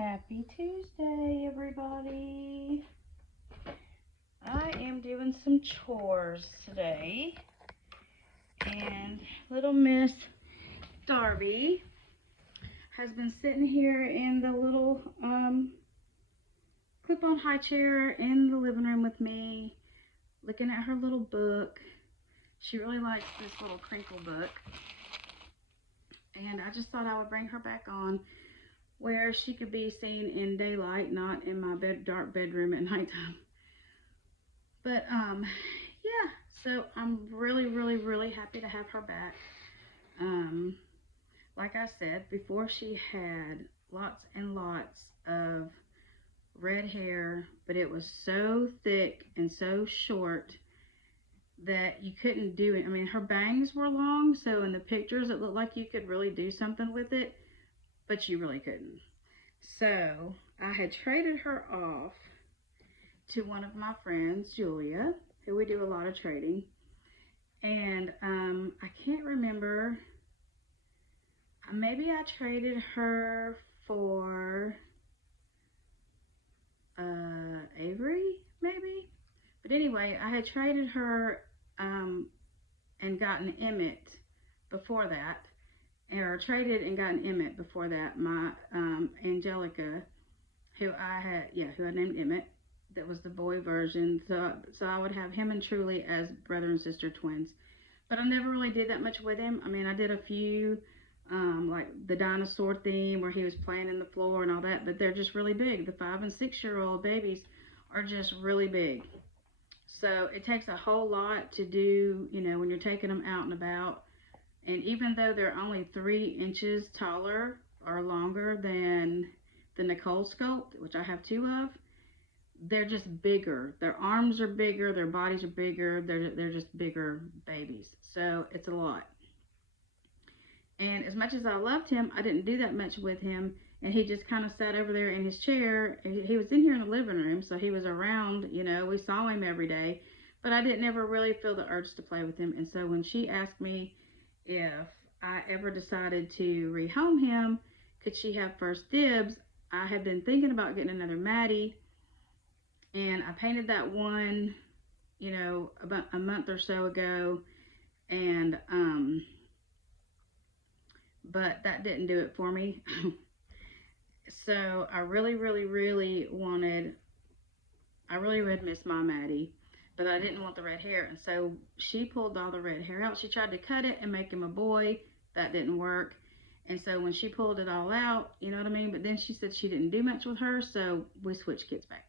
Happy Tuesday, everybody. I am doing some chores today, and little Miss Darby has been sitting here in the little clip-on high chair in the living room with me, looking at her little book. She really likes this little crinkle book, and I just thought I would bring her back on where she could be seen in daylight, not in my dark bedroom at nighttime. But yeah, so I'm really happy to have her back. Like I said before, she had lots and lots of red hair, but it was so thick and so short that you couldn't do it. I mean, her bangs were long, so in the pictures it looked like you could really do something with it, but you really couldn't. So I had traded her off to one of my friends, Julia, who we do a lot of trading. And I can't remember. Maybe I traded her for Avery, maybe. But anyway, I had traded her and gotten Emmett before that. Or traded and gotten Emmett before that. My Angelica, who I named Emmett. That was the boy version. So I would have him and Truly as brother and sister twins. But I never really did that much with him. I mean, I did a few, like the dinosaur theme where he was playing in the floor and all that. But they're just really big. The 5 and 6 year old babies are just really big. So it takes a whole lot to do, you know, when you're taking them out and about. And even though they're only 3 inches taller or longer than the Nicole sculpt, which I have 2 of, they're just bigger. Their arms are bigger, their bodies are bigger, they're just bigger babies. So it's a lot. And as much as I loved him, I didn't do that much with him. And he just kind of sat over there in his chair. He was in here in the living room, so he was around, you know, we saw him every day. But I didn't ever really feel the urge to play with him. And so when she asked me if I ever decided to rehome him, could she have first dibs, I had been thinking about getting another Maddie. And I painted that one, you know, about a month or so ago. And, but that didn't do it for me. So I really would miss my Maddie, but I didn't want the red hair. And so she pulled all the red hair out. She tried to cut it and make him a boy. That didn't work. And so when she pulled it all out, you know what I mean? But then she said she didn't do much with her, so we switched kids back.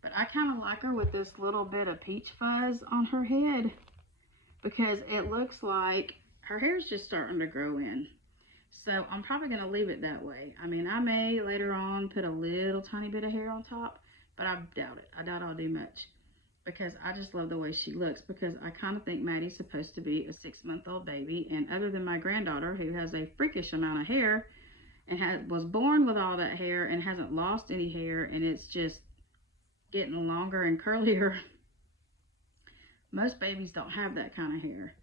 But I kind of like her with this little bit of peach fuzz on her head because it looks like her hair's just starting to grow in. So I'm probably going to leave it that way. I mean, I may later on put a little tiny bit of hair on top, but I doubt it. I doubt I'll do much because I just love the way she looks, because I kind of think Maddie's supposed to be a 6-month-old baby. And other than my granddaughter, who has a freakish amount of hair and was born with all that hair and hasn't lost any hair, and it's just getting longer and curlier. Most babies don't have that kind of hair.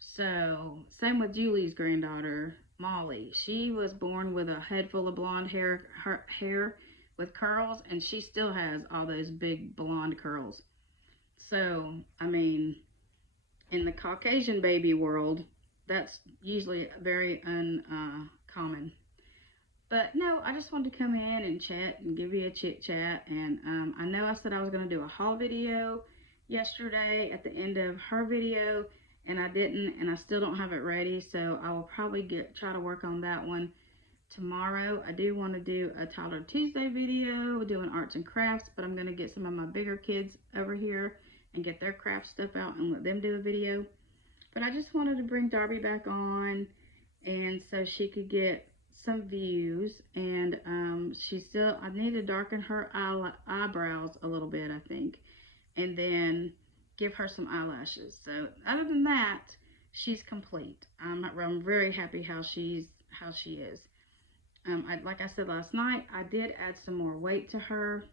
So same with Julie's granddaughter, Molly. She was born with a head full of blonde hair, her hair with curls, and she still has all those big blonde curls. So, I mean, in the Caucasian baby world, that's usually very uncommon. But no, I just wanted to come in and chat and give you a chit chat. And I know I said I was going to do a haul video yesterday at the end of her video, and I didn't, and I still don't have it ready. So I will probably try to work on that one tomorrow. I do want to do a Toddler Tuesday video doing arts and crafts, but I'm going to get some of my bigger kids over here and get their craft stuff out and let them do a video. But I just wanted to bring Darby back on, and so she could get some views. And I need to darken her eyebrows a little bit, I think, and then give her some eyelashes. So other than that, she's complete. I'm very happy how she is. Like I said last night, I did add some more weight to her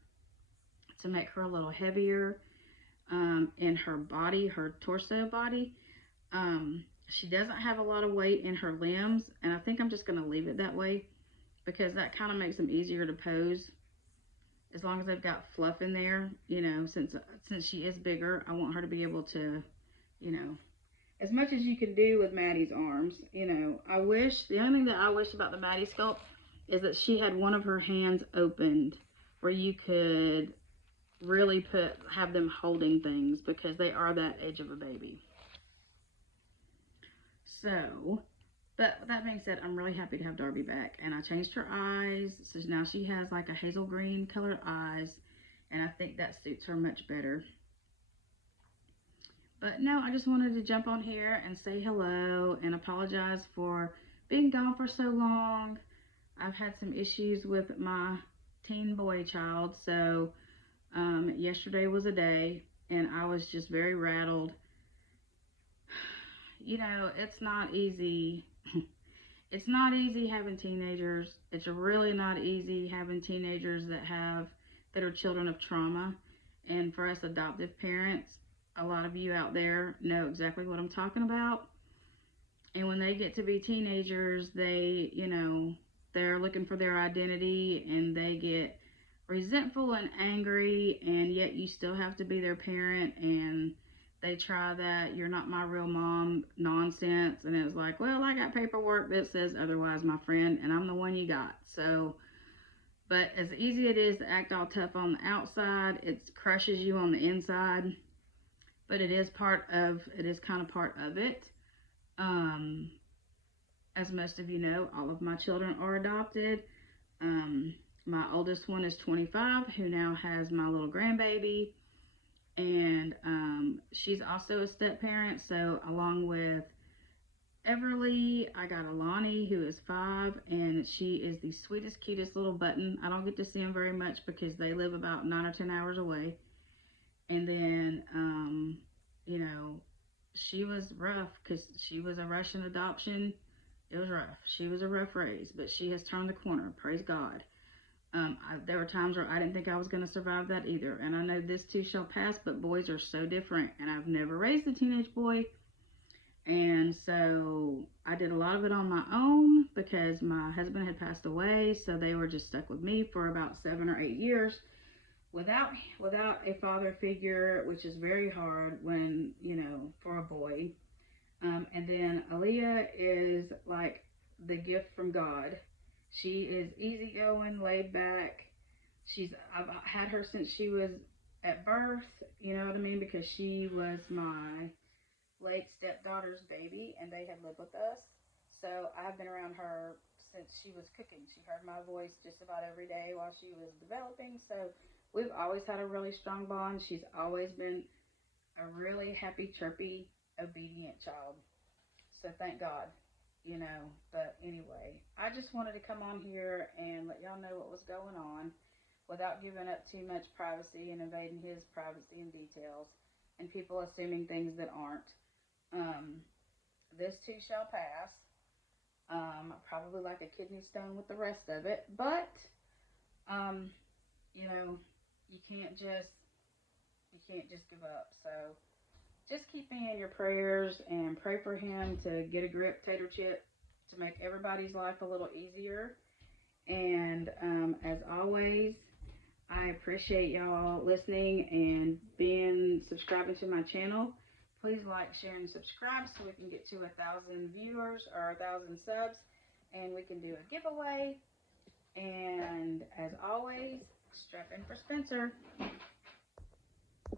to make her a little heavier in her body, her torso body. She doesn't have a lot of weight in her limbs, and I think I'm just going to leave it that way because that kind of makes them easier to pose. As long as they've got fluff in there, you know, since she is bigger, I want her to be able to, you know, as much as you can do with Maddie's arms. You know, the only thing that I wish about the Maddie sculpt is that she had one of her hands opened where you could really have them holding things, because they are that age of a baby. So, but that being said, I'm really happy to have Darby back, and I changed her eyes, so now she has like a hazel green colored eyes, and I think that suits her much better. But no, I just wanted to jump on here and say hello and apologize for being gone for so long. I've had some issues with my teen boy child, so yesterday was a day, and I was just very rattled. You know, it's not easy. It's not easy having teenagers. It's really not easy having teenagers that are children of trauma. And for us adoptive parents, a lot of you out there know exactly what I'm talking about. And when they get to be teenagers, they're looking for their identity, and they get resentful and angry, and yet you still have to be their parent, and they try that "you're not my real mom" nonsense, and it's like, well, I got paperwork that says otherwise, my friend, and I'm the one you got. So, but as easy it is to act all tough on the outside, it crushes you on the inside. But it is kind of part of it. As most of you know, all of my children are adopted. My oldest one is 25, who now has my little grandbaby, and she's also a step parent. So along with Everly, I got Alani, who is 5, and she is the sweetest, cutest little button. I don't get to see them very much because they live about 9 or 10 hours away. And then, you know, she was rough because she was a Russian adoption. It was rough. She was a rough raise, but she has turned the corner. Praise God. There were times where I didn't think I was going to survive that either. And I know this too shall pass, but boys are so different. And I've never raised a teenage boy. And so I did a lot of it on my own because my husband had passed away. So they were just stuck with me for about 7 or 8 years without a father figure, which is very hard when, you know, for a boy. And then Aaliyah is like the gift from God. She is easygoing, laid back. I've had her since she was at birth, you know what I mean? Because she was my late stepdaughter's baby, and they had lived with us. So I've been around her since she was cooking. She heard my voice just about every day while she was developing. So we've always had a really strong bond. She's always been a really happy, chirpy, obedient child. So thank God, you know. But anyway, I just wanted to come on here and let y'all know what was going on without giving up too much privacy and invading his privacy and details and people assuming things that aren't. This too shall pass. Probably like a kidney stone with the rest of it, but you know, you can't just give up. So just keep me in your prayers and pray for him to get a grip, Tater Chip, to make everybody's life a little easier. And as always, I appreciate y'all listening and subscribing to my channel. Please like, share, and subscribe so we can get to 1,000 viewers or 1,000 subs, and we can do a giveaway. And as always, strap in for Spencer.